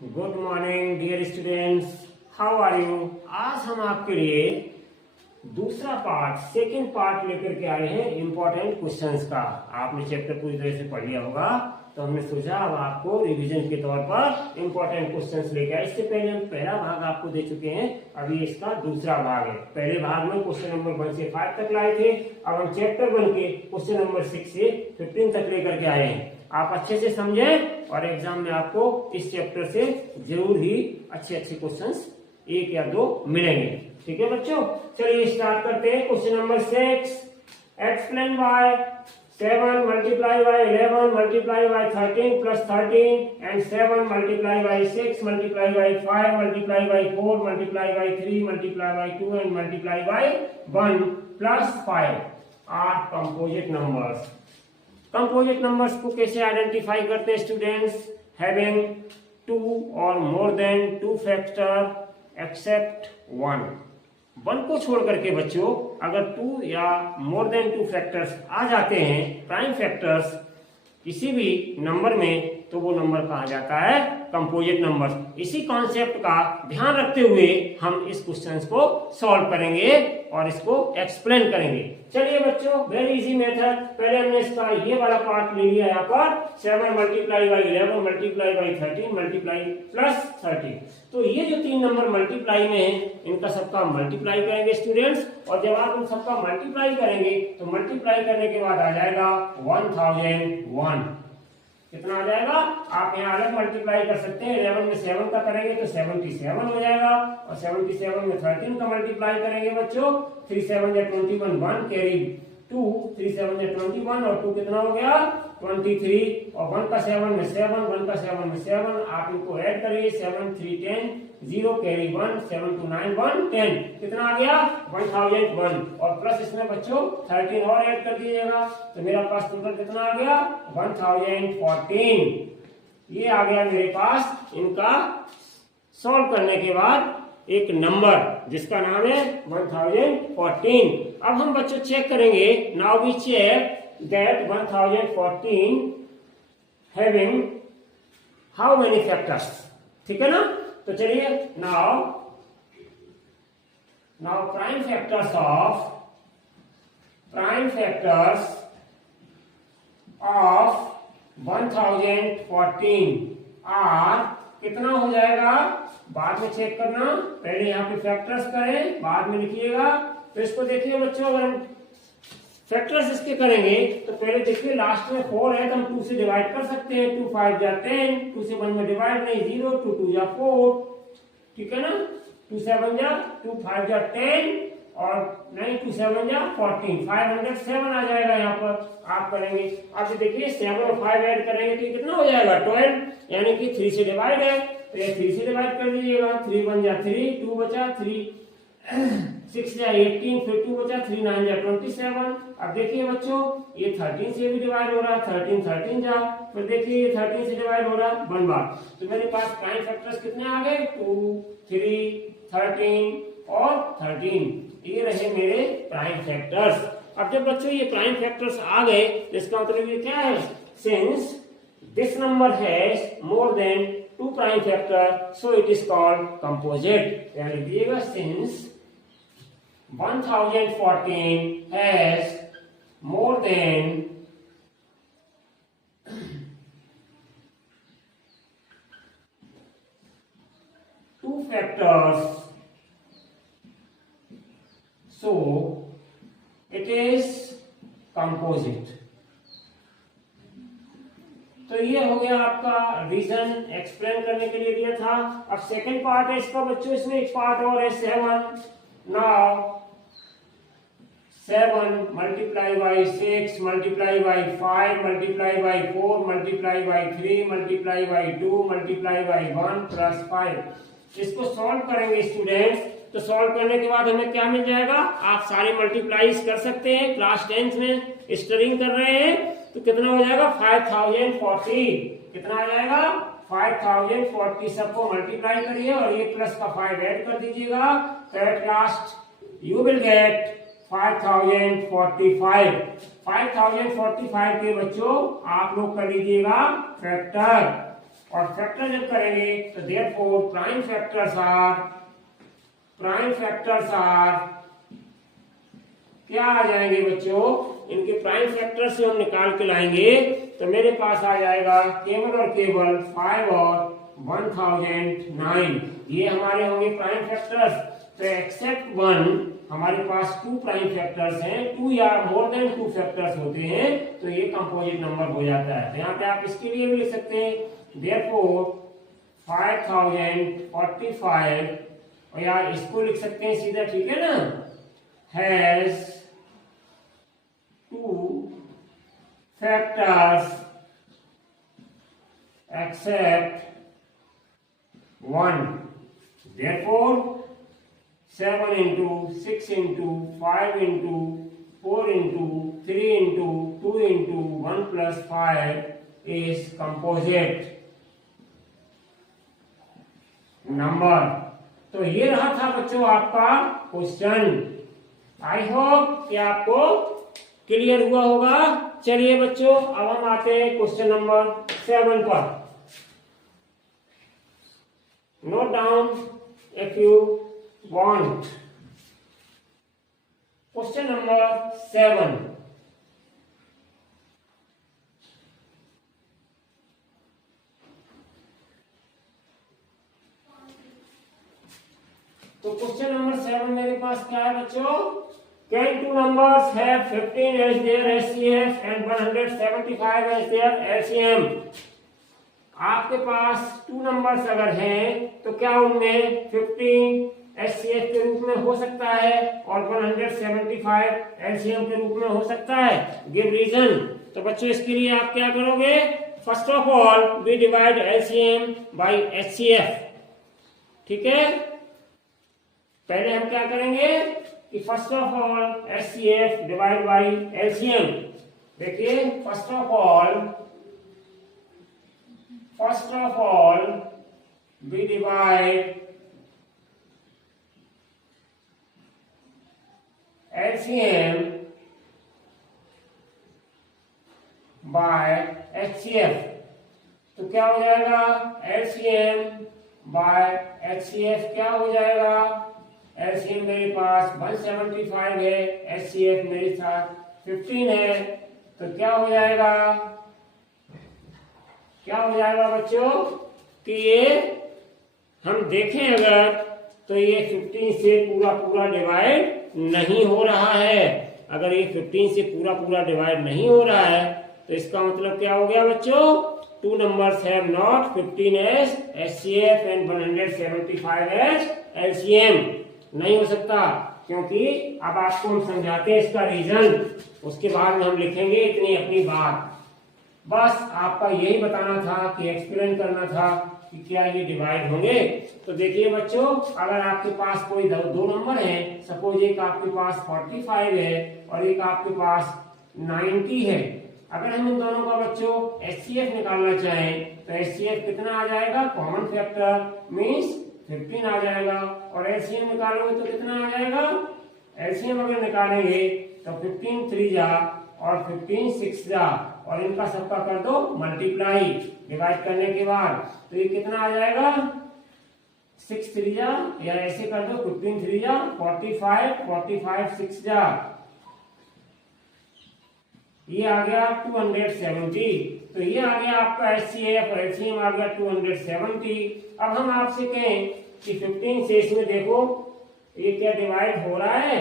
Good morning dear students, how are you. आज हम आपके लिए दूसरा पार्ट, सेकंड पार्ट लेकर के आए हैं इम्पोर्टेंट क्वेश्चंस का। आपने चैप्टर पूरी तरह से पढ़ लिया होगा, तो हमने सोचा अब आपको रिवीजन के तौर पर इम्पोर्टेंट क्वेश्चंस लेकर आए। इससे पहले हम पहला भाग आपको दे चुके हैं, अभी इसका दूसरा भाग है। पहले भाग में क्वेश्चन नंबर 1 से 5 तक लाए थे, अब हम चैप्टर 1 के क्वेश्चन नंबर 6 से 15 तक लेकर के आए हैं। आप अच्छे से समझें और एग्जाम में आपको इस चैप्टर से जरूर ही अच्छे अच्छे क्वेश्चंस 1 या 2 मिलेंगे। ठीक है बच्चों, चलिए स्टार्ट करते हैं। Question number 6, explain why 7 multiply by 11 multiply by 13 plus 13 and 7 multiply by 6 multiply by 5 multiply by 4 multiply by 3 multiply by 2 and multiply by 1 plus 5 are composite numbers. Composite numbers को कैसे आइडेंटिफाई करते हैं students? Having 2 और more than 2 factor accept 1 को छोड़ करके बच्चों अगर 2 या मोर देन 2 फैक्टर्स आ जाते हैं, प्राइम फैक्टर्स किसी भी नंबर में, तो वो नंबर कहा जाता है कंपोजिट नंबर। इसी कॉन्सेप्ट का ध्यान रखते हुए हम इस क्वेश्चन को सॉल्व करेंगे और इसको एक्सप्लेन करेंगे। चलिए बच्चों, वेरी इजी मेथड। पहले हमने इसका ये वाला पार्ट ले लिया यहाँ पर 7 multiply by 11 multiply by 13 multiply plus 13। तो ये जो 3 नंबर मल्टीप्लाई में है, इनका सबका मल्टीप्लाई करेंगे स्टूडेंट्स। और जब आप इन सबका मल्टीप्लाई करेंगे तो मल्टीप्लाई करने के बाद आ जाएगा 1001। कितना आ जाएगा? आप यहाँ अलग मल्टीप्लाई कर सकते हैं। 11 में 7 का करेंगे तो 77 हो जाएगा, और 77 में 13 का मल्टीप्लाई करेंगे बच्चों 3 7 या 21, 1 कैरी 2, 3 7 या 21 और 2 कितना हो गया 23, और 1 का 7 में 7, 1 का 7 में 7, आप इनको ऐड करिए 7 3 10, 0 कैरी 1, 7 2 9 1 10, कितना आ गया 1001, और प्लस इसमें बच्चों 13 और ऐड कर दीजिएगा, तो मेरा पास टोटल कितना आ गया 1014। ये आ गया मेरे पास इनका सॉल्व करने के बाद एक नंबर जिसका नाम है 1014। अब हम बच्चों चेक करेंगे, now we check that 1014 having how many factors. ठीक है ना? तो चलिए now prime factors of 1014 are कितना हो जाएगा, बाद में चेक करना, पहले यहाँ पे फैक्टर्स करें बाद में लिखिएगा। तो इसको देखिए बच्चों, अगर हम फैक्टर्स इसके करेंगे तो पहले देखिए लास्ट में 4 है तो हम 2 से डिवाइड कर सकते हैं। 2 5 जा 10, 2 से 1 में डिवाइड नहीं, 0, 2 2 जा 4, ठीक है ना। 2 7 जा 2 5 जा 10 और नहीं 2 7 जा 14, 507 आ जाएगा। यहाँ पर आप करेंगे, अब देखिए 7 और 5 ऐड करेंगे तो कितना हो जाएगा 12, यानी कि 3 से डिवाइड है तो ये 3 से डिवाइड कर दीजिएगा। 3 1 जा 3, 2 बचा 3, 6 जा 18, फिर 2 बचा 3 9 जा 27। अब देखिए बच्चों ये 13 से भी डिवाइड हो रहा है, 13 जा, फिर देखिए ये 13 से डिवाइड हो रहा है 1 बार। तो मेरे पास प्राइम फैक्टर्स कितने आ गए 2 3 13 और 13। ये रहे मेरे प्राइम फैक्टर्स। अब जब बच्चों ये प्राइम फैक्टर्स आ गए तो इसका मतलब ये क्या है, since this number has more than 2 prime factor so it is called composite. यानी लिखिएगा since 1014 has more than 2 factors, so it is composite। तो ये हो गया आपका रीजन एक्सप्लेन करने के लिए दिया था। अब सेकंड पार्ट है इसका बच्चों, इसमें एक पार्ट और है 7। Now 7 multiply by 6 multiply by 5 multiply by 4 multiply by 3 multiply by 2 multiply by 1 plus 5। इसको सॉल्व करेंगे स्टूडेंट्स, तो सॉल्व करने के बाद हमें क्या मिल जाएगा, आप सारे मल्टीप्लाईज कर सकते हैं। क्लास 10th में स्टरिंग कर रहे हैं तो कितना हो जाएगा 5040। कितना आ जाएगा 5040। सबको मल्टीप्लाई करिए और ये प्लस का 5 ऐड कर दीजिएगा, तो at last you will get 5045। 5045 के बच्चों आप लोग कर लीजिएगा फैक्टर। और फैक्टर जब करेंगे तो देयरफॉर प्राइम फैक्टर्स आर क्या आ जाएंगे बच्चों, इनके प्राइम फैक्टर से हम निकाल के लाएंगे तो मेरे पास आ जाएगा केवल और केवल 5 और 1009, ये हमारे होंगे प्राइम फैक्टर्स। तो एक्सेप्ट 1 हमारे पास 2 प्राइम फैक्टर्स हैं, 2 या मोर देन 2 फैक्टर्स होते हैं तो ये कंपोजिट नंबर हो जाता है। तो यहाँ पे आप इसके लिए भी लिख सकते हैं देयरफॉर 5045, और यार इसको लिख सकते हैं सीधा, ठीक है ना, has 2 factors accept 1, therefore 7 into 6 into 5 into 4 into 3 into 2 into 1 plus 5 is composite number। तो ये रहा था बच्चों आपका क्वेश्चन। आई होप कि आपको क्लियर हुआ होगा। चलिए बच्चों अब हम आते हैं क्वेश्चन नंबर 7 पर। Note down if you want। Question number 7, तो क्वेश्चन नंबर 7 मेरे पास क्या है बच्चों, can 2 numbers have 15 as their HCF and 175 as their LCM। आपके पास 2 नंबर्स अगर हैं तो क्या उनमें 15 HCF के रूप में हो सकता है और 175 LCM के रूप में हो सकता है, गिव रीजन। तो बच्चों इसके लिए आप क्या करोगे, first of all we divide LCM by HCF, ठीक है। पहले हम क्या करेंगे कि first of all HCF divide by LCM। देखिए first of all we divide LCM by HCF। तो क्या हो जाएगा, LCM बाय HCF क्या हो जाएगा, LCM मेरे पास 175 है, HCF मेरे साथ 15 है, तो क्या हो जाएगा बच्चों कि ये हम देखें अगर तो ये 15 से पूरा डिवाइड नहीं हो रहा है। अगर ये 15 से पूरा डिवाइड नहीं हो रहा है तो इसका मतलब क्या हो गया बच्चों, 2 numbers have not 15 as HCF and 175 as LCM। नहीं हो सकता, क्योंकि अब आपको हम समझाते हैं इसका रीजन, उसके बाद में हम लिखेंगे इतनी अपनी बात। बस आपका यही बताना था कि एक्सप्लेन करना था कि क्या ये डिवाइड होंगे। तो देखिए बच्चों, अगर आपके पास कोई 2 नंबर है, सपोज एक आपके पास 45 है और एक आपके पास 90 है, अगर हम इन दोनों का बच्चों HCF निकालना चाहें तो HCF कितना आ जाएगा, कॉमन फैक्टर मीन्स 15 आ जाएगा, और LCM निकालोगे तो कितना आ जाएगा, LCM अगर निकालेंगे तो 15 3 जा और 15 6 जा, और इनका सबका कर दो मल्टीप्लाई डिवाइड करने के बाद, तो ये कितना आ जाएगा 6 3 जा, या ऐसे कर दो 15 3 जा 45 6 जा, ये आ गया 270। तो ये आ गया आपका HCF और LCM आ गया 270। अब हम आपसे कहें कि 15 से इसमें देखो ये क्या डिवाइड हो रहा है,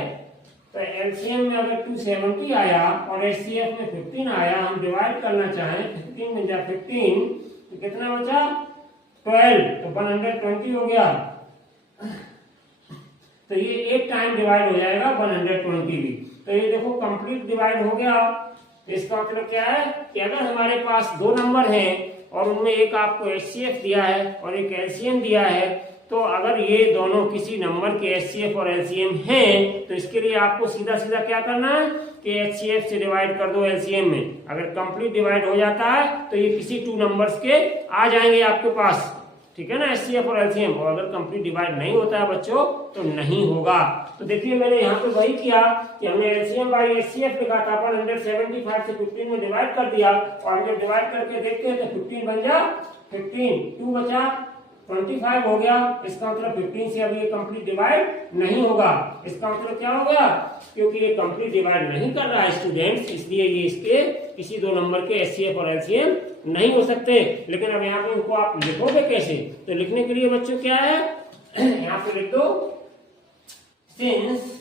तो LCM में अगर 270 आया और HCF में 15 आया, हम डिवाइड करना चाहें 15 में जा 15 तो कितना बचा 12, तो 120 हो गया। तो ये एक टाइम डिवाइड हो जाएगा 120 भी। तो ये देखो कंप्लीट डिवाइड हो गया। इसका मतलब क्या है कि अगर हमारे पास 2 नंबर हैं और उनमें एक आपको HCF दिया है और एक LCM दिया है, तो अगर ये दोनों किसी नंबर के HCF और LCM हैं तो इसके लिए आपको सीधा सीधा क्या करना है कि HCF से डिवाइड कर दो LCM में। अगर कंप्लीट डिवाइड हो जाता है तो ये किसी 2 नंबर्स के आ जाएंगे आपके पास, ठीक है ना, HCF और LCM। और अगर कंप्लीट डिवाइड नहीं होता है बच्चों तो नहीं होगा। तो देखिए मैंने यहाँ पे वही किया कि हमने LCM बाई HCF लिखा था, 175 से 15 में डिवाइड कर दिया, और जब डिवाइड करके देखते हैं तो 15 बन जा 15, 2 बचा 25 हो गया। इसका मतलब 15 से अब ये कंप्लीट डिवाइड नहीं होगा। इसका मतलब क्या हो गया, क्योंकि ये कंप्लीट डिवाइड नहीं कर रहा है स्टूडेंट्स, इसलिए ये इसके किसी दो नंबर के एचसीएफ और एलसीएम नहीं हो सकते। लेकिन अब यहाँ पे इनको आप लिखोगे कैसे, तो लिखने के लिए बच्चों क्या है, यहाँ पे लिख दो since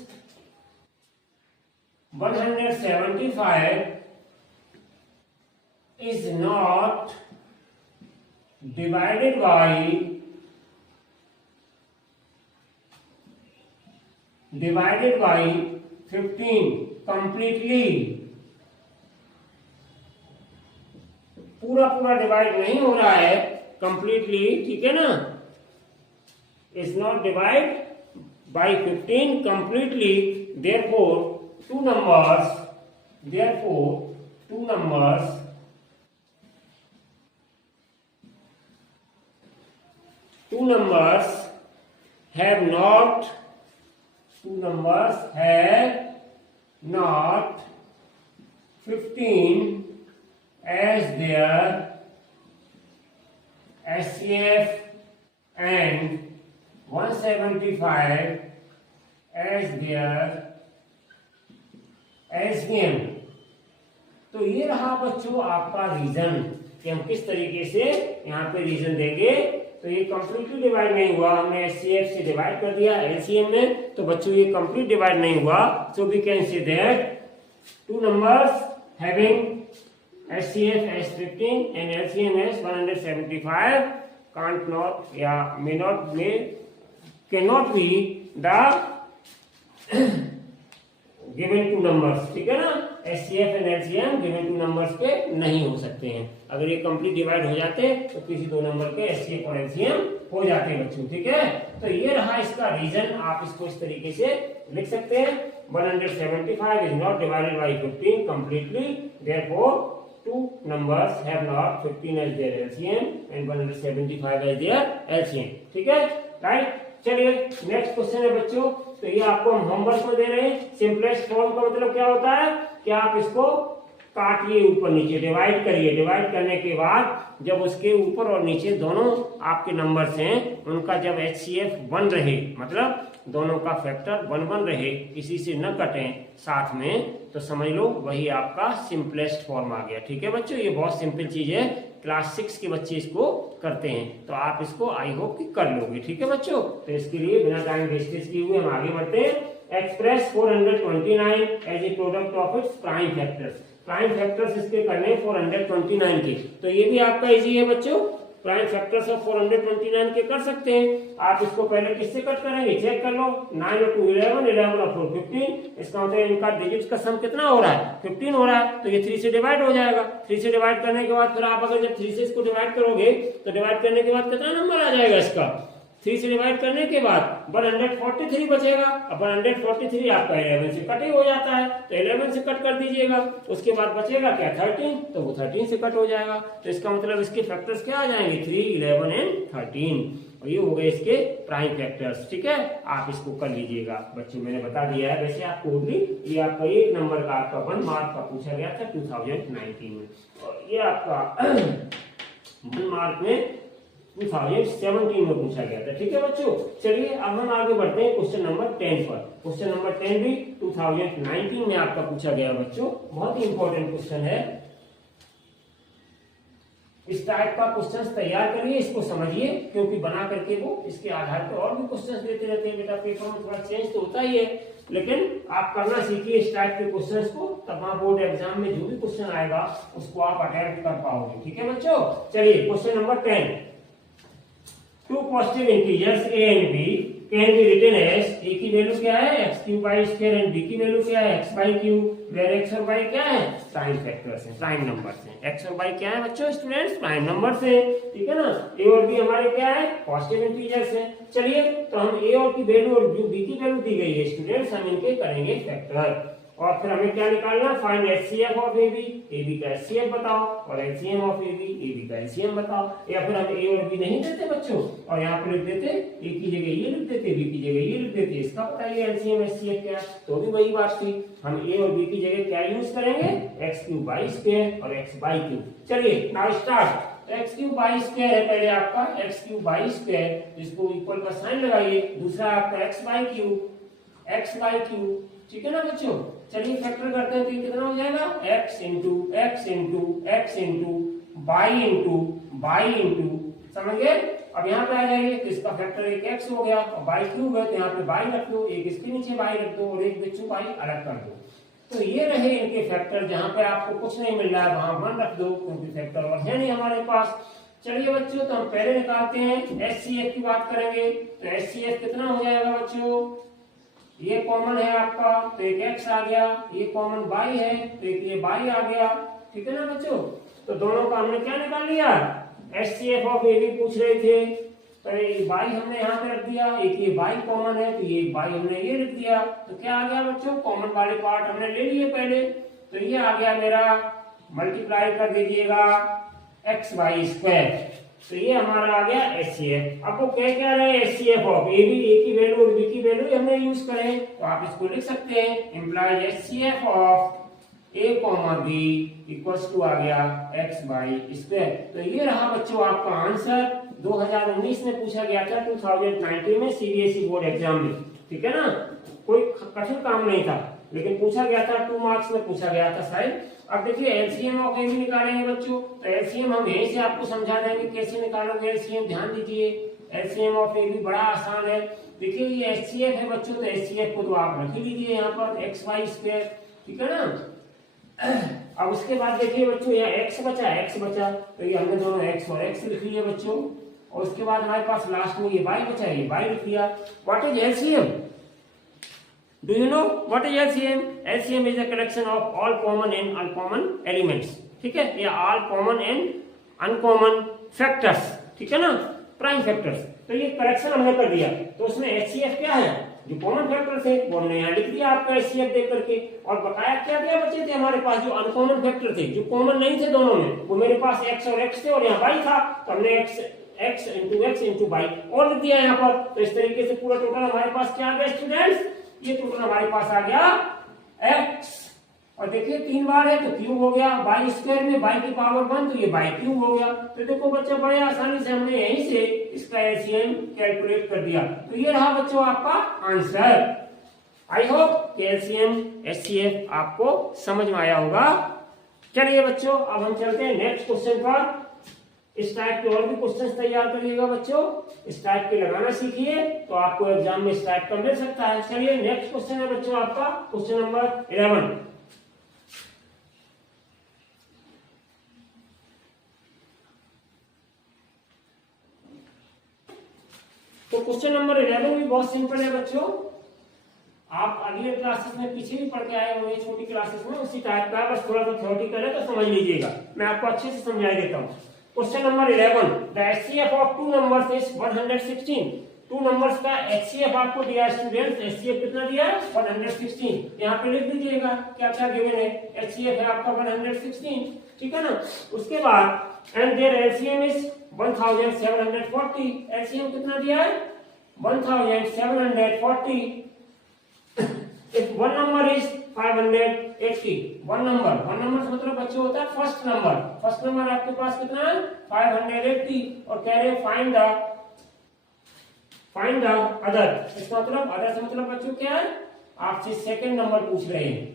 175 is not divided by 15 completely, पूरा पूरा डिवाइड नहीं हो रहा है कंप्लीटली, ठीक है ना, is not divide by 15 completely, therefore two numbers have not 15 as their HCF and 175 as their LCM। तो ये रहा बच्चों आपका रीजन कि हम किस तरीके से यहाँ पे रीजन देंगे। तो ये कंप्लीटली डिवाइड नहीं हुआ, हमने HCF से डिवाइड कर दिया LCM में, तो बच्चों ये कंप्लीट डिवाइड नहीं हुआ। So we can say that two numbers having HCF as 15 and LCM as 175 cannot be the given two numbers, ठीक है ना, HCF and LCM given two numbers के नहीं हो सकते हैं। अगर ये कंप्लीट डिवाइड हो जाते तो किसी दो नंबर के HCF और LCM हो जाते बच्चों, ठीक है। तो ये रहा इसका रीजन, आप इसको इस तरीके से लिख सकते हैं 175 is not divided by 15 completely, therefore two numbers have not 15 as their LCM and 175 as their LCM, ठीक है, राइट। चलिए नेक्स्ट क्वेश्चन है बच्चों, तो ये आपको हम होमवर्क में दे रहे हैं। सिंपलेस्ट फॉर्म का मतलब क्या होता है कि आप इसको काटिए, ऊपर नीचे डिवाइड करिए, डिवाइड करने के बाद जब उसके ऊपर और नीचे दोनों आपके नंबर्स हैं उनका जब HCF 1 रहे, मतलब दोनों का फैक्टर 1 रहे, किसी से न कटें साथ में, तो समझ लो वही आपका सिंपलेस्ट फॉर्म आ गया, ठीक है बच्चों। ये बहुत सिंपल चीज है, क्लास 6 के बच्चे इसको करते हैं, तो आप इसको आई होप कि कर लोगे, ठीक है बच्चों। तो इसके लिए बिना टाइम वेस्टेज किए हुए हम आगे बढ़ते हैं। Express 429 as a product of its prime factors. Prime factors इसके करने 429 के, तो ये भी आपका इजी है बच्चों, प्राइम फैक्टर्स ऑफ 429 के कर सकते हैं। आप इसको पहले किससे कट करेंगे, चेक कर लो, 9 और 2 11, 11 और 4 15, इसका मतलब इनका डिजिट्स का सम कितना हो रहा है, 15 हो रहा है, तो ये 3 से डिवाइड हो जाएगा। 3 से डिवाइड करने के बाद फिर आप अगर जब 3 से इसको डिवाइड करोगे तो डिवाइड करने के बाद कितना नंबर आ जाएगा इसका, 3 से डिवाइड करने के बाद 143 बचेगा। अब 143 आपका 11 से कट ही हो जाता है, तो 11 से कट कर दीजिएगा, उसके बाद बचेगा क्या 13, तो वो 13 से कट हो जाएगा। तो इसका मतलब इसके फैक्टर्स क्या आ जाएंगे 3, 11 एंड 13, और ये हो गए इसके प्राइम फैक्टर्स, ठीक है। आप इसको कर लीजिएगा बच्चों, मैंने बता दिया है वैसे आपको भी। ये आपका 1 नंबर का आपका 1 मार्क का पूछा गया था 2019 में, और ये आपका 1 मार्क में 2017 में पूछा गया था, ठीक है बच्चों। चलिए अब हम आगे बढ़ते हैं क्वेश्चन नंबर 10 पर। क्वेश्चन नंबर 10 भी 2019 में आपका पूछा गया बच्चों, बहुत ही इंपॉर्टेंट क्वेश्चन है। इस टाइप का क्वेश्चन तैयार करिए, इसको समझिए, क्योंकि बना करके वो इसके आधार पर और भी क्वेश्चन देते रहते हैं बेटा, पेपर में थोड़ा चेंज तो होता ही है, लेकिन आप करना सीखिए इस टाइप के क्वेश्चंस को, तब वहां बोर्ड एग्जाम में जो भी क्वेश्चन आएगा उसको आप अटेम्प्ट कर पाओगे, ठीक है बच्चों। चलिए question number 10, two positive integers a and b can be written as, a की वैल्यू क्या है x³ एंड b की वैल्यू क्या है x/3, वेयर x और y क्या है प्राइम फैक्टर्स हैं, प्राइम नंबर्स हैं। x और y क्या है बच्चों स्टूडेंट्स, प्राइम नंबर्स हैं, ठीक है ना। a और b हमारे क्या है पॉजिटिव इंटीजर्स हैं। चलिए तो हम a और की वैल्यू और b की वैल्यू दी गई है स्टूडेंट्स, हम इनके करेंगे फैक्टर, और फिर हमें क्या निकालना, find HCF of AB, AB का HCF बताओ, और LCM ऑफ AB, AB का LCM बताओ। या फिर हम A और B नहीं देते बच्चों, और यहाँ पर लिख देते A की जगह ये लिख देते, B की जगह ये लिख देते, इसका बताइए LCM HCF क्या, तो भी वही बात थी। हम A और B की जगह क्या यूज करेंगे x³ y² और x/3। चलिए नाउ स्टार्ट। तो एक्स क्यूब बाई स्क्वायर है पहले आपका एक्स क्यूब बाई स्क्वायर, जिसको इक्वल का साइन लगाइए। दूसरा आपका एक्स बाई क्यूब, ठीक है ना बच्चों। चलिए फैक्टर करते हैं तो ये कितना हो जाएगा, x into x into x into by into, समझ गए। अब यहाँ पे आ जाइए तो इसका फैक्टर एक एक्स हो गया और बाई क्यूब है तो यहाँ पे बाई रख दो, एक इसके नीचे बाई रख दो और एक बच्चों बाई अलग कर दो। तो ये रहे इनके फैक्टर। जहां पे आपको कुछ नहीं मिल रहा है वहां 1 रख दो, क्योंकि फैक्टर और है नहीं हमारे पास। चलिए बच्चों तो हम पहले निकालते हैं एचसीएफ की बात करेंगे। तो एचसीएफ कितना हो जाएगा बच्चों, ये कॉमन है आपका तो एक एक्स आ गया, ये कॉमन बाई है तो एक ये बाई आ गया, ठीक है ना बच्चों। तो दोनों का हमने क्या निकाल लिया, एचसीएफ ऑफ ए बी पूछ रहे थे तो ये बाई हमने यहाँ पे रख दिया, एक ये बाई कॉमन है तो ये बाई हमने ये रख दिया। तो क्या आ गया बच्चों, कॉमन वाले पार्ट हमने ले लिए पहले, तो ये आ गया मेरा, मल्टीप्लाई कर दीजिएगा एक्स बाई स्क्वायर, तो ये हमारा आ गया एचसीएफ। आपको क्या रहे हैं, एचसीएफ ऑफ ए बी, ए की वैल्यू और बी की वैल्यू हमने यूज करें तो आप इसको लिख सकते हैं, implies HCF of A comma B equals to आ गया एक्स बाई स्क्वायर। तो ये रहा बच्चों आपका आंसर। 2019 में पूछा गया था 2019 में सीबीएसई बोर्ड एग्जाम में, ठीक है ना। कोई कठिन काम नहीं था लेकिन पूछा गया था, 2 मार्क्स में पूछा गया था शायद। अब देखिए एलसीएम ऑफ ए बी निकालेंगे बच्चों, तो एलसीएम हम यहीं से आपको समझा देंगे कैसे निकालोगे एलसीएम। ध्यान दीजिए एलसीएम ऑफ ए बी बड़ा आसान है। देखिए ये एचसीएफ है बच्चों, तो एचसीएफ को तो आप रख ही लीजिए यहाँ पर एक्स वाई स्क्वायर, ठीक है ना। अब उसके बाद देखिए बच्चों यहाँ एक्स बचा तो ये हमने दोनों एक्स और एक्स लिख लिया बच्चों, और उसके बाद हमारे पास लास्ट में ये बाई बचा, ये बाई लिख लिया। What is LCM, do you know what is LCM? LCM is the collection of all common and uncommon elements, ठीक है, या all common and uncommon factors, ठीक है ना, प्राइम फैक्टर्स। तो ये कलेक्शन हमने कर दिया, तो उसमें एचसीएफ क्या है, जो कॉमन फैक्टर थे वो हमने यहाँ लिख दिया आपका एचसीएफ दे करके। और बकाया क्या क्या बचे थे हमारे पास, जो अनकॉमन फैक्टर थे, जो कॉमन नहीं थे दोनों में, वो मेरे पास एक्स और एक्स थे और यहाँ बाई था, तो हमने एक्स इंटू बाई और लिख दिया यहाँ पर। तो इस तरीके से पूरा टोटल हमारे पास क्या आ गया स्टूडेंट्स, ये टोटल हमारे पास आ गया एक्स। और देखिए 3 बार है तो क्यूब हो गया, बाई स्क्वायर में बाई की पावर 1 तो ये बाई क्यूब हो गया। तो देखो बच्चों बड़े आसानी से हमने यहीं से इसका एलसीएम कैलकुलेट कर दिया। तो ये रहा बच्चों आपका answer. I hope LCM HCF आपको समझ में आया होगा। चलिए बच्चों अब हम चलते हैं नेक्स्ट क्वेश्चन पर। इस टाइप के और भी क्वेश्चन तैयार करिएगा बच्चों, इस टाइप के लगाना सीखिए तो आपको एग्जाम में इस टाइप का मिल सकता है। चलिए नेक्स्ट क्वेश्चन है बच्चों आपका क्वेश्चन नंबर 11। तो क्वेश्चन नंबर 11 भी बहुत सिंपल है बच्चों, आप अगले क्लासेस में पीछे भी पढ़ के आए होंगे छोटी क्लासेस में, उसी टाइप का, बस थोड़ा सा थ्योरेटिकल है तो समझ लीजिएगा, मैं आपको अच्छे से समझा देता हूँ। Question number 11, the HCF of 2 numbers is 116। 2 numbers का एचसीएफ आपको दिया है स्टूडेंट्स, एचसीएफ कितना दिया है 116। यहाँ पे लिख दीजिएगा क्या क्या गिवन है, एचसीएफ है आपका 116, ठीक है ना। उसके बाद and there LCM is 1740। LCM कितना दिया है 1740। If one number is 580, one number मतलब बच्चे होता है फर्स्ट नंबर आपके पास कितना है 580, और कह रहे फाइंड द अदर। इसका मतलब अदर से मतलब बच्चों क्या है, आपसे सेकंड नंबर पूछ रहे हैं,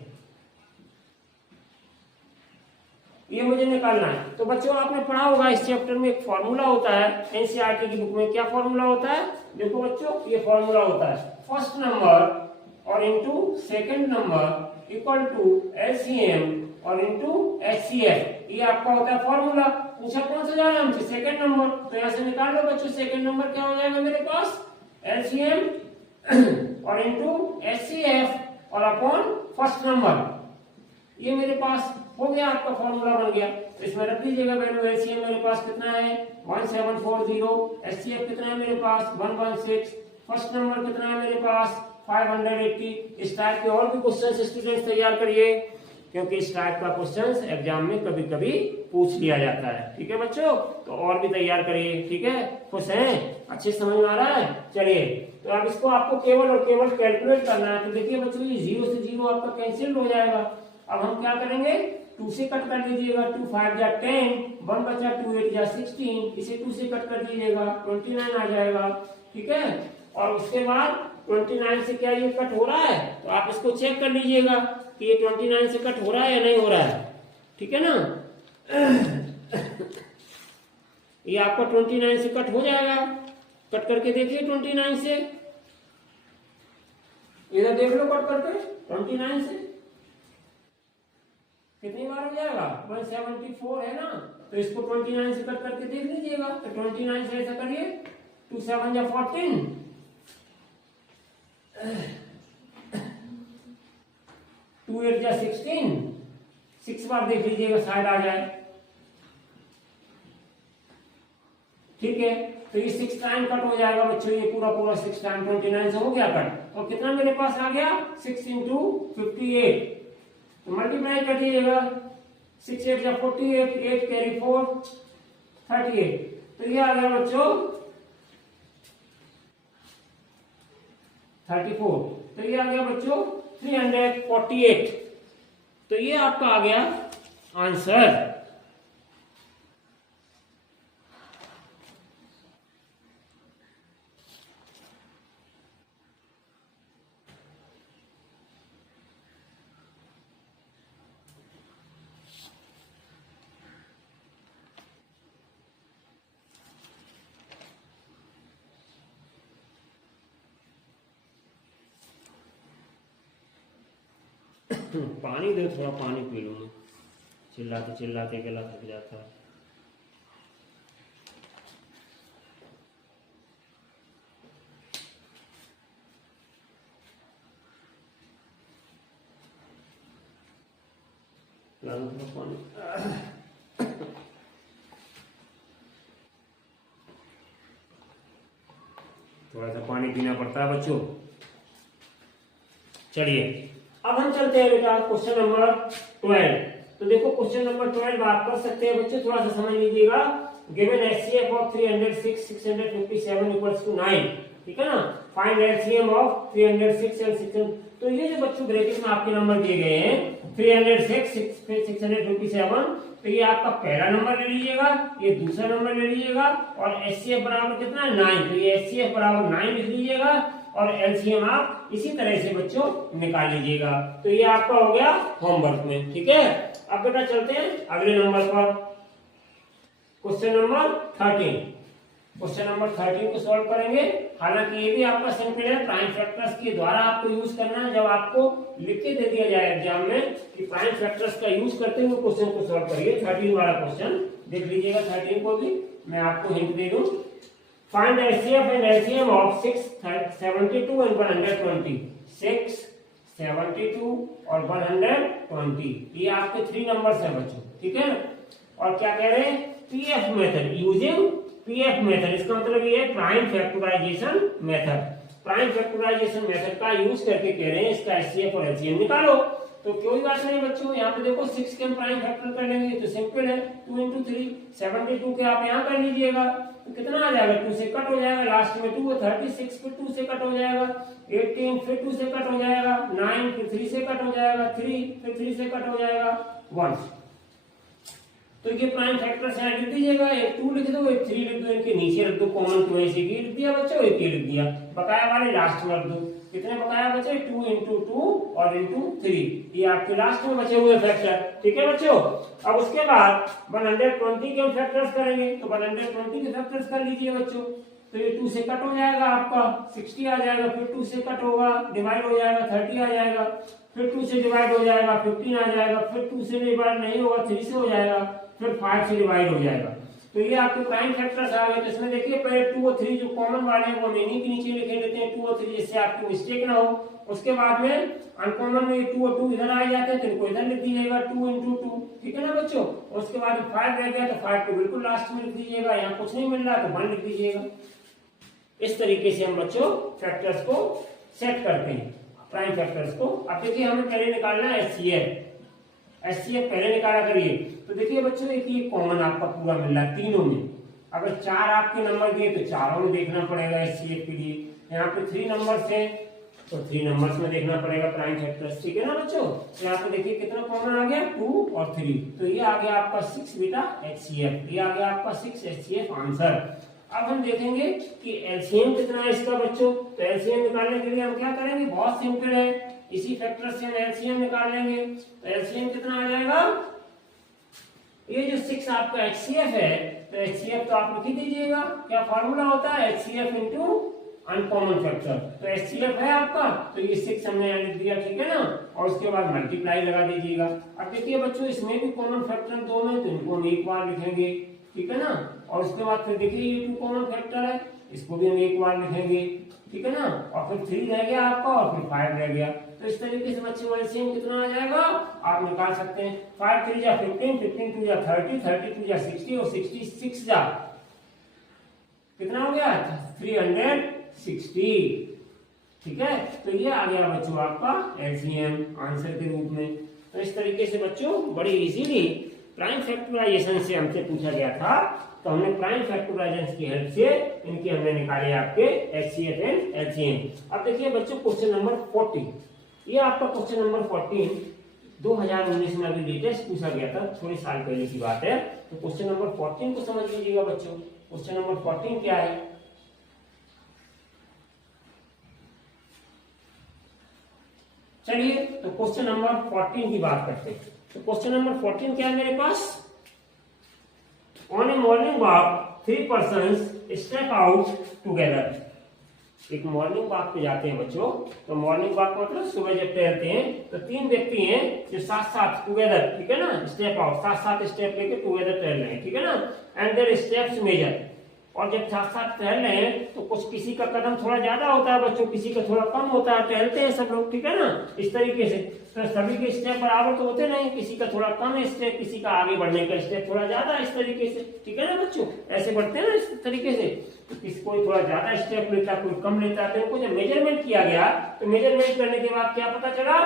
ये मुझे निकालना है। तो बच्चों आपने पढ़ा होगा इस चैप्टर में एक फॉर्मूला होता है, एनसीईआरटी की बुक में क्या फॉर्मूला होता है, देखो बच्चों ये फॉर्मूला होता है फर्स्ट नंबर और into second number equal to LCM और इनटू एचसीएफ, ये आपका होता है फॉर्मूला। पूछा कौन सा जाना हमसे सेकंड नंबर, तो यहाँ से निकाल लो बच्चों, सेकंड नंबर क्या हो जाएगा मेरे पास एलसीएम और इनटू एचसीएफ और अपॉन फर्स्ट नंबर, ये मेरे पास हो गया, आपका फॉर्मूला बन गया। तो इसमें रख दीजिएगा वैल्यू, एलसीएम मेरे पास कितना है 1740, एचसीएफ कितना है मेरे पास 116, फर्स्ट नंबर कितना है मेरे पास 580। इस टाइप के और भी क्वेश्चन स्टूडेंट्स तैयार करिए, क्योंकि इस टाइप का क्वेश्चन एग्जाम में कभी कभी पूछ लिया जाता है, ठीक है बच्चों। तो और भी तैयार करिए, ठीक है, खुश हैं, अच्छे समझ में आ रहा है। चलिए तो अब इसको आपको केवल और केवल कैलकुलेट करना है। तो देखिए बच्चों ये 0 से 0 आपका कैंसिल हो जाएगा। अब हम क्या करेंगे, 2 से कट कर लीजिएगा, 2 5 जा 10, 1 बचा, 2 8 जा 16, इसे 2 से कट कर दीजिएगा, 29 आ जाएगा। ठीक है, और उसके बाद 29 से क्या ये कट हो रहा है, तो आप इसको चेक कर लीजिएगा कि ये 29 से कट हो रहा है या नहीं हो रहा है। ठीक है ना, ये आपका 29 से कट हो जाएगा, कट करके देखिए 29 से, इधर देख लो कट करके 29 से कितनी बार हो जाएगा, 174 है ना, तो इसको 29 से कट करके देख लीजिएगा। तो 29 से ऐसा करिए, 2 7 या 14, 2 8 या 16, 6 बार देख लीजिएगा, शायद आ जाए। ठीक है, तो ये 6 टाइम कट हो जाएगा बच्चों, ये पूरा पूरा 6 टाइम 29 से हो गया कट। और कितना मेरे पास आ गया, 6 इंटू 58, तो मल्टीप्लाई कर दीजिएगा, 6 8 या 48, 8 कैरी 4 38, तो ये आ गया बच्चों 34, तो ये आ गया बच्चों 348, तो ये आपका आ गया आंसर। पानी दो, थोड़ा पानी पी लूँ मैं, चिल्लाते चिल्लाते गला थक जाता है। पानी थोड़ा सा पानी पीना पड़ता है बच्चों। चलिए अब हम चलते हैं बेटा क्वेश्चन नंबर 12। तो देखो क्वेश्चन नंबर 12 आप कर सकते हैं बच्चों, थोड़ा सा समझ लीजिएगा। Given HCF of 306 657 equals to 9, ठीक है ना। Find LCM of 306 and 600। तो ये जो बच्चों ब्रैकेट में आपके नंबर दिए गए हैं 306 657, तो ये आपका पहला नंबर ले लीजिएगा, ये दूसरा नंबर ले लीजिएगा, और HCF बराबर कितना है 9, तो ये HCF बराबर 9 लिख लीजिएगा, और LCM आप इसी तरह से बच्चों निकाल लीजिएगा। तो ये आपका हो गया होमवर्क में, ठीक है। अब बेटा चलते हैं अगले नंबर पर, क्वेश्चन नंबर 13। क्वेश्चन नंबर 13 को सॉल्व करेंगे। हालांकि ये भी आपका सिंपल है, प्राइम फैक्टर्स के द्वारा आपको यूज करना है। जब आपको लिख के दे दिया जाए एग्जाम में कि प्राइम फैक्टर्स का यूज करते हुए क्वेश्चन को सॉल्व करिए, 13 वाला क्वेश्चन देख लीजिएगा। 13 को भी मैं आपको हिंट दे दूं, find HCF and LCM of 672 and 120। 6 72 और 120, ये आपके 3 नंबर्स हैं बच्चों, ठीक है। और क्या कह रहे हैं, PF method, using PF method, इसका मतलब ये है prime factorisation method. Prime factorisation method का यूज करके कह रहे हैं इसका HCF और LCM निकालो। तो कोई बात नहीं बच्चों, यहाँ पे देखो 6 के हम प्राइम फैक्टर कर लेंगे, तो सिंपल है 2 इंटू 3, 72 के आप यहाँ कर लीजिएगा, तो कितना आ जाएगा, 2 से कट हो जाएगा, लास्ट में 2 36, फिर 2 से कट हो जाएगा, 18 फिर 2 से कट हो जाएगा, 9 फिर 3 से कट हो जाएगा, 3 फिर 3 से कट हो जाएगा, 1। तो ये प्राइम फैक्टर से लिख दीजिएगा, एक 2 लिख दो, एक 3 लिख दो, इनके नीचे रख दो कॉमन, तो ऐसे ही लिख दिया बच्चों, एक लिख दिया, बकाया वाले लास्ट में रख दो। कितने बकाया बचे, 2 इंटू 2 और इंटू 3, ये आपके लास्ट में बचे हुए फैक्टर, ठीक है बच्चों। अब उसके बाद 120 के हम फैक्टर्स करेंगे, तो 120 के फैक्टर्स कर लीजिए बच्चों। तो ये 2 से कट हो जाएगा, आपका 60 आ जाएगा, फिर 2 से कट होगा, डिवाइड हो जाएगा, 30 आ जाएगा, फिर 2 से डिवाइड हो जाएगा, 15 आ जाएगा, फिर 2 से डिवाइड नहीं होगा, 3 से हो जाएगा, फिर 5 से डिवाइड हो जाएगा। तो ये आपके प्राइम फैक्टर्स आ गए। तो इसमें देखिए पहले 2 और 3 जो कॉमन वाले हैं वो हम इन्हीं के नीचे लिखे लेते हैं, 2 और 3, जिससे आपको मिस्टेक ना हो। उसके बाद में अनकॉमन में 2 और 2 इधर आ जाते हैं, तो इनको इधर लिख दीजिएगा 2 इंटू 2, ठीक है ना बच्चों। उसके बाद 5 रह गया, तो 5 को बिल्कुल लास्ट में लिख दीजिएगा, यहाँ कुछ नहीं मिल रहा तो 1 लिख दीजिएगा। इस तरीके से हम बच्चों फैक्टर्स को सेट करते हैं, प्राइम फैक्टर्स को। अब देखिए हमें पहले निकालना है HCF पहले निकाला करिए। तो देखिए बच्चों एक ये कॉमन आपका पूरा मिल रहा है तीनों में। अगर 4 आपके नंबर दिए तो चारों में देखना पड़ेगा HCF के लिए। यहाँ पे 3 नंबर है, तो 3 नंबर्स में देखना पड़ेगा प्राइम फैक्टर्स, ठीक है ना बच्चों। तो यहाँ पे देखिए कितना कॉमन आ गया 2 और 3, तो ये आ गया आपका 6 बेटा HCF, ये आ गया आपका 6 HCF आंसर। अब हम देखेंगे कि एलसीएम कितना है इसका बच्चों। तो एलसीएम निकालने के लिए हम क्या करेंगे, बहुत सिंपल है, इसी फैक्टर से हम एलसीएम निकाल लेंगे। तो एलसीएम कितना आ जाएगा, ये जो 6 आपका HCF है, तो HCF तो आप लिख ही दीजिएगा, क्या फॉर्मूला होता है HCF इंटू अनकॉमन फैक्टर। तो HCF है आपका, तो ये 6 हमने लिख दिया, ठीक है ना, और उसके बाद मल्टीप्लाई लगा दीजिएगा। अब देखिए बच्चों इसमें भी कॉमन फैक्टर 2 में, तो इनको हम एक बार लिखेंगे, ठीक है ना, और उसके बाद फिर देखिए ये 2 कॉमन फैक्टर है, इसको भी हम एक बार लिखेंगे, ठीक है ना, और फिर 3 रह गया आपका और फिर 5 रह गया। तो इस तरीके से बच्चों एलसीएम कितना आ जाएगा आप निकाल सकते हैं। 5 3 जा 15, 15 2 जा 30, 30 2 जा 60 और 66 जा कितना हो गया 360, ठीक है। तो ये आ गया बच्चों आपका एलसीएम आंसर के रूप में। तो इस तरीके से बच्चों बड़ी इजीली प्राइम फैक्टराइजेशन से हमसे पूछा गया था, तो हमने प्राइम फैक्टराइजेशन की हेल्प से इनके हमने निकाले आपके HCF एंड LCM। अब देखिए बच्चों क्वेश्चन नंबर 14, ये आपका क्वेश्चन नंबर 14 2019 में अभी लेटेस्ट पूछा गया था, थोड़े साल पहले की बात है। तो क्वेश्चन नंबर 14 को समझ लीजिएगा बच्चों। क्वेश्चन नंबर 14 क्या है, चलिए तो क्वेश्चन नंबर 14 की बात करते हैं। तो क्वेश्चन नंबर 14 क्या है मेरे पास, on a morning walk 3 persons step out together. एक मॉर्निंग वॉक पे जाते हैं बच्चों, तो मॉर्निंग वॉक मतलब सुबह जब टहलते हैं, तो 3 व्यक्ति हैं जो साथ साथ टुगेदर, ठीक है ना, स्टेप आउट साथ साथ स्टेप लेके टुगेदर टहल रहे हैं, ठीक है ना, एंड देयर स्टेप्स मेजर। और जब साथ साथ टहल रहे हैं तो कुछ किसी का कदम थोड़ा ज्यादा होता है बच्चों, किसी का थोड़ा कम होता है, टहलते हैं सब लोग, ठीक है ना, इस तरीके से। तो सभी के स्टेप बराबर तो होते नहीं, किसी का थोड़ा कम स्टेप, किसी का आगे बढ़ने का स्टेप थोड़ा ज्यादा, इस तरीके से, ठीक है ना बच्चों, ऐसे बढ़ते हैं ना इस तरीके से। तो किसी कोई थोड़ा ज्यादा स्टेप लेता है, कोई कम लेता है। तो इनको जब मेजरमेंट किया गया, तो मेजरमेंट करने के बाद क्या पता चला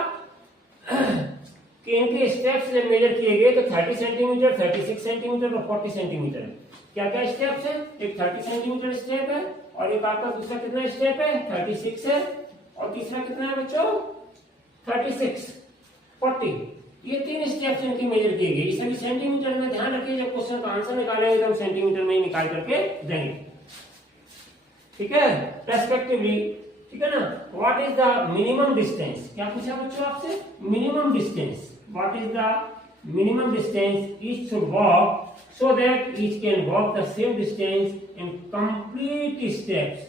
कि इनके स्टेप्स जब मेजर किए गए तो 30 सेंटीमीटर, 36 सेंटीमीटर और 40 सेंटीमीटर। क्या क्या स्टेप्स है, एक 30 सेंटीमीटर स्टेप है, और एक आपका दूसरा कितना स्टेप है 36 है, और तीसरा कितना है बच्चों 36 40। ये 3 स्टेप्स इनकी मेजर किए गए। सभी सेंटीमीटर में ध्यान रखिए, जब क्वेश्चन का आंसर निकालेंगे तो हम सेंटीमीटर में ही निकाल करके देंगे, ठीक है, रेस्पेक्टिवली, ठीक है ना। What is the minimum distance, क्या पूछा बच्चों आपसे, minimum distance, what is the minimum distance each should walk so that each can walk the same distance in complete steps।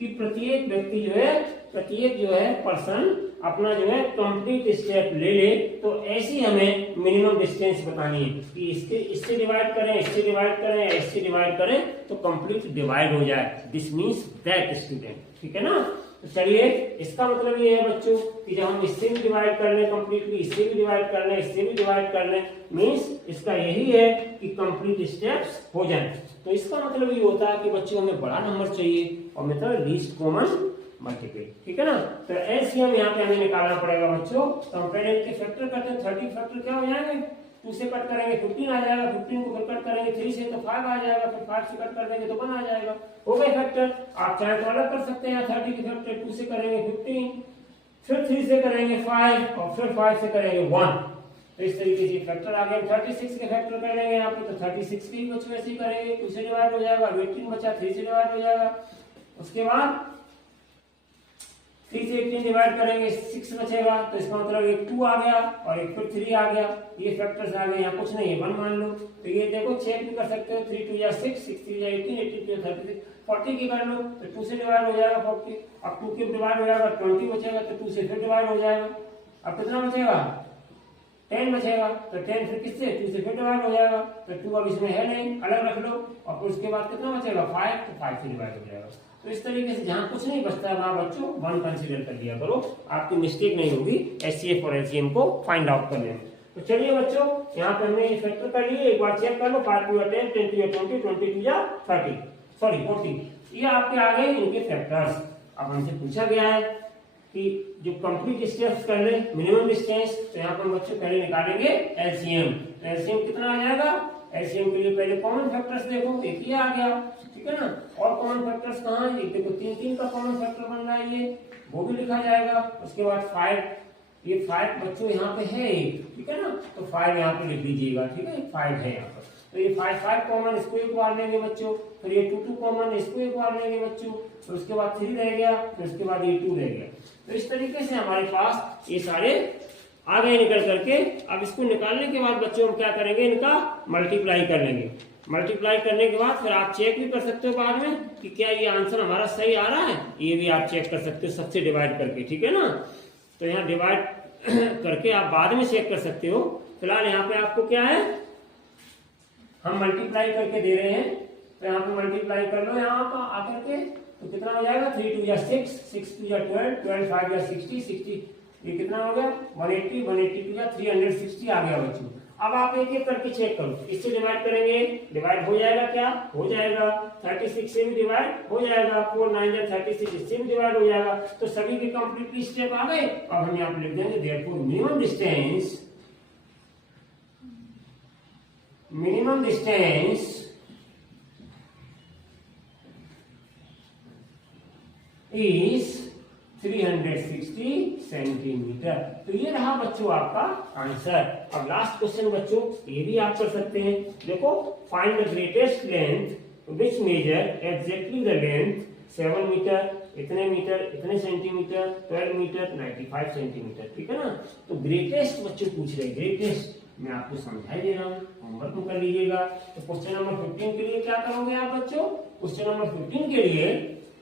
कि प्रत्येक व्यक्ति जो है, प्रत्येक जो है पर्सन अपना जो है कंप्लीट स्टेप ले ले। तो ऐसी हमें मिनिमम डिस्टेंस बतानी है कि इससे डिवाइड करें, इससे डिवाइड करें, इससे डिवाइड करें तो कंप्लीट डिवाइड हो जाए। दिस मीन्स दैट स्टूडेंट, ठीक है ना। तो चलिए इसका मतलब ये है बच्चों कि जब हम इससे भी डिवाइड कर लें कंप्लीटली, इससे भी डिवाइड कर लें, इससे भी डिवाइड कर लें, मीन्स इसका यही है कि कंप्लीट स्टेप्स हो जाएं। तो इसका मतलब ये होता है कि बच्चों हमें बड़ा नंबर चाहिए और मेथड लीस्ट कॉमन मल्टीपल, ठीक है ना। तो एलसीएम यहाँ पे हमें निकालना पड़ेगा बच्चों। तो हम पहले इनके फैक्टर करते हैं, 30 फैक्टर क्या हो जाएंगे, 2 से कट करेंगे 15 आ जाएगा, 15 को फिर कट करेंगे 3 से तो 5 आ जाएगा, फिर 5 से कट कर देंगे तो 1 आ जाएगा, हो गए फैक्टर। आप चाहे तो अलग कर सकते हैं, 30 के फैक्टर 2 से करेंगे 15, फिर 3 से करेंगे 5 और फिर 5 से करेंगे 1। तो इस तरीके से फैक्टर आ गया। 36 के फैक्टर कर लेंगे यहाँ पे, तो 36 की कुछ वैसे ही करेंगे, 2 से डिवाइड हो जाएगा, 18 बचा 3 से डिवाइड हो जाएगा, उसके बाद 3 से 18 डिवाइड करेंगे 6 बचेगा। तो इसका मतलब एक 2 आ गया और एक फिर 3 आ गया, ये फैक्टर्स आ गए, यहाँ कुछ नहीं है 1 मान लो। तो ये देखो चेक भी कर सकते हो, 3 2 या 6, 6 3 या 18, 18 2 36, 40 की कर लो तो 2 से डिवाइड हो जाएगा 40, अब 2 के डिवाइड हो जाएगा 20 बचेगा, तो 2 से फिर डिवाइड हो जाएगा, अब कितना बचेगा 10 बचेगा। तो 10 फिर किससे 2 से फिर डिवाइड हो जाएगा, तो 2 अब इसमें है नहीं, अलग रख लो, और फिर उसके बाद कितना बचेगा 5, तो 5 से डिवाइड हो जाएगा। तो इस तरीके से जहां कुछ नहीं बचता है वहां बच्चों 1 कंसीडर कर लिया करो, आपकी मिस्टेक नहीं होगी एचसीएफ और एलसीएम को फाइंड आउट करने में। तो चलिए बच्चों यहाँ पे हमने ये फैक्टर कर लिए, एक बार चेक कर लो, 5 2 10, 10 2 20, 20 2 30, सॉरी 40, ये आपके आ गए इनके फैक्टर्स। अब हमसे पूछा गया है कि जो कंप्लीट स्टेप्स कर ले मिनिमम डिस्टेंस, तो यहाँ पर बच्चों पहले निकालेंगे एलसीएम। तो एलसीएम कितना आ जाएगा, एलसीएम के लिए पहले कॉमन फैक्टर्स देखो, एक ही आ गया, ठीक ठीक है ना। और कॉमन फैक्टर्स कहाँ है, देखो 3 का कॉमन फैक्टर बन रहा है, ये वो भी लिखा जाएगा। उसके बाद 5, ये 5 बच्चों यहाँ पे है एक, ठीक है ना, तो 5 यहाँ पे लिख दीजिएगा, ठीक है, 5 है यहाँ पर। तो ये 5 कॉमन, इसको एक बार लेंगे बच्चों, फिर ये 2 कॉमन, इसको एक बार लेंगे बच्चों, फिर उसके बाद 3 रह गया, फिर उसके बाद ये 2 रह गया। तो इस तरीके से हमारे पास ये सारे आ गए निकल करके। अब इसको निकालने के बाद बच्चों हम क्या करेंगे, इनका मल्टीप्लाई कर लेंगे। मल्टीप्लाई करने के बाद फिर आप चेक भी कर सकते हो बाद में कि क्या ये आंसर हमारा सही आ रहा है, ये भी आप चेक कर सकते हो सबसे डिवाइड करके, ठीक है ना। तो यहाँ डिवाइड करके आप बाद में चेक कर सकते हो। फिलहाल यहाँ पे आपको क्या है, हम मल्टीप्लाई करके दे रहे हैं, तो यहाँ पे मल्टीप्लाई कर लो यहाँ पर आकर के, तो कितना हो जाएगा, 3 2 या 6, 6 2 या 12, 12 5 या 60, 60 ये कितना हो गया 180, 180 2 या 360 आ गया बच्चों। अब आप एक एक करके चेक करो, इससे डिवाइड करेंगे, डिवाइड हो जाएगा, क्या हो जाएगा, 36 से भी डिवाइड हो जाएगा, 4 9 या 36 इससे भी डिवाइड हो जाएगा। तो सभी के कंप्लीटली स्टेप आ गए। अब हम यहाँ पे लिख देंगे therefore minimum distance is 360 centimetre. तो ये रहा बच्चों आपका आंसर। अब लास्ट क्वेश्चन बच्चों ये भी आप कर सकते हैं। देखो, find the greatest length which measure exactly the length 7 metre, इतने मीटर, इतने सेंटीमीटर, 12 मीटर, 95 सेंटीमीटर, ठीक है ना। तो ग्रेटेस्ट बच्चों पूछ रहे, ग्रेटेस्ट मैं आपको समझा दे रहा हूँ, होमवर्क में कर लीजिएगा। तो क्वेश्चन नंबर 15 के लिए क्या करोगे आप बच्चों, क्वेश्चन नंबर 15 के लिए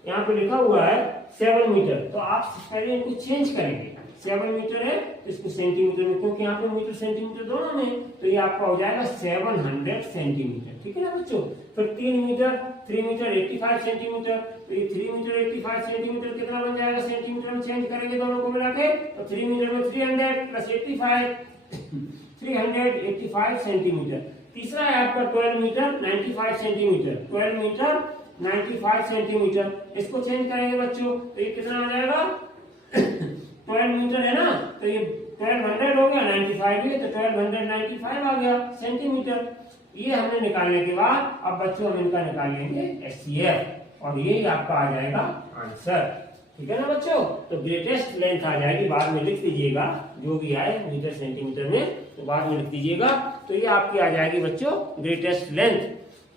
यहाँ पे लिखा हुआ है 7 मीटर, तो आप पहले इनको चेंज करेंगे। 7 मीटर है तो इसको सेंटीमीटर में, क्योंकि यहाँ पे मीटर सेंटीमीटर दोनों में, तो ये आपका हो जाएगा 700 सेंटीमीटर, ठीक है ना बच्चों। फिर 3 मीटर 85 सेंटीमीटर, तो ये 3 मीटर 85 सेंटीमीटर कितना बन जाएगा, सेंटीमीटर में चेंज करेंगे दोनों को मिला के, तो 3 मीटर में 300 प्लस 85 385 सेंटीमीटर। तीसरा है आपका 12 मीटर 95 सेंटीमीटर, 12 मीटर 95 सेंटीमीटर, इसको चेंज करेंगे बच्चों, तो ये कितना आ जाएगा 12 मीटर है ना, तो ये 1200 हो गया, 95 है तो 1295 आ गया सेंटीमीटर। ये हमने निकालने के बाद अब बच्चों हम इनका निकाल लेंगे HCF, और ये आपका आ जाएगा आंसर, ठीक है ना बच्चों। तो ग्रेटेस्ट लेंथ आ जाएगी, बाद में लिख दीजिएगा जो भी आए मीटर सेंटीमीटर में, तो बाद में लिख दीजिएगा। तो ये आपकी आ जाएगी बच्चों ग्रेटेस्ट लेंथ।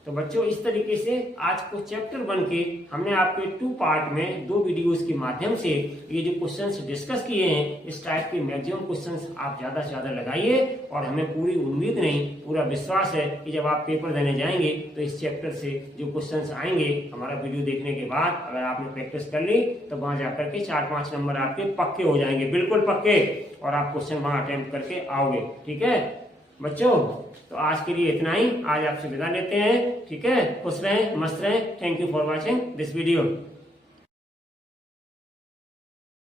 तो बच्चों इस तरीके से आज को चैप्टर 1 के हमने आपके 2 पार्ट में 2 वीडियोस के माध्यम से ये जो क्वेश्चंस डिस्कस किए हैं, इस टाइप के मैक्सिमम क्वेश्चंस आप ज्यादा से ज्यादा लगाइए। और हमें पूरी उम्मीद नहीं, पूरा विश्वास है कि जब आप पेपर देने जाएंगे तो इस चैप्टर से जो क्वेश्चंस आएंगे, हमारा वीडियो देखने के बाद अगर आपने प्रैक्टिस कर ली तो वहां जाकर के 4-5 नंबर आपके पक्के हो जाएंगे, बिल्कुल पक्के, और आप क्वेश्चन वहां अटेम्प्ट करके आओगे, ठीक है बच्चों। तो आज के लिए इतना ही, आज आपसे विदा लेते हैं, ठीक है। खुश रहें, मस्त रहें। Thank you for watching this video.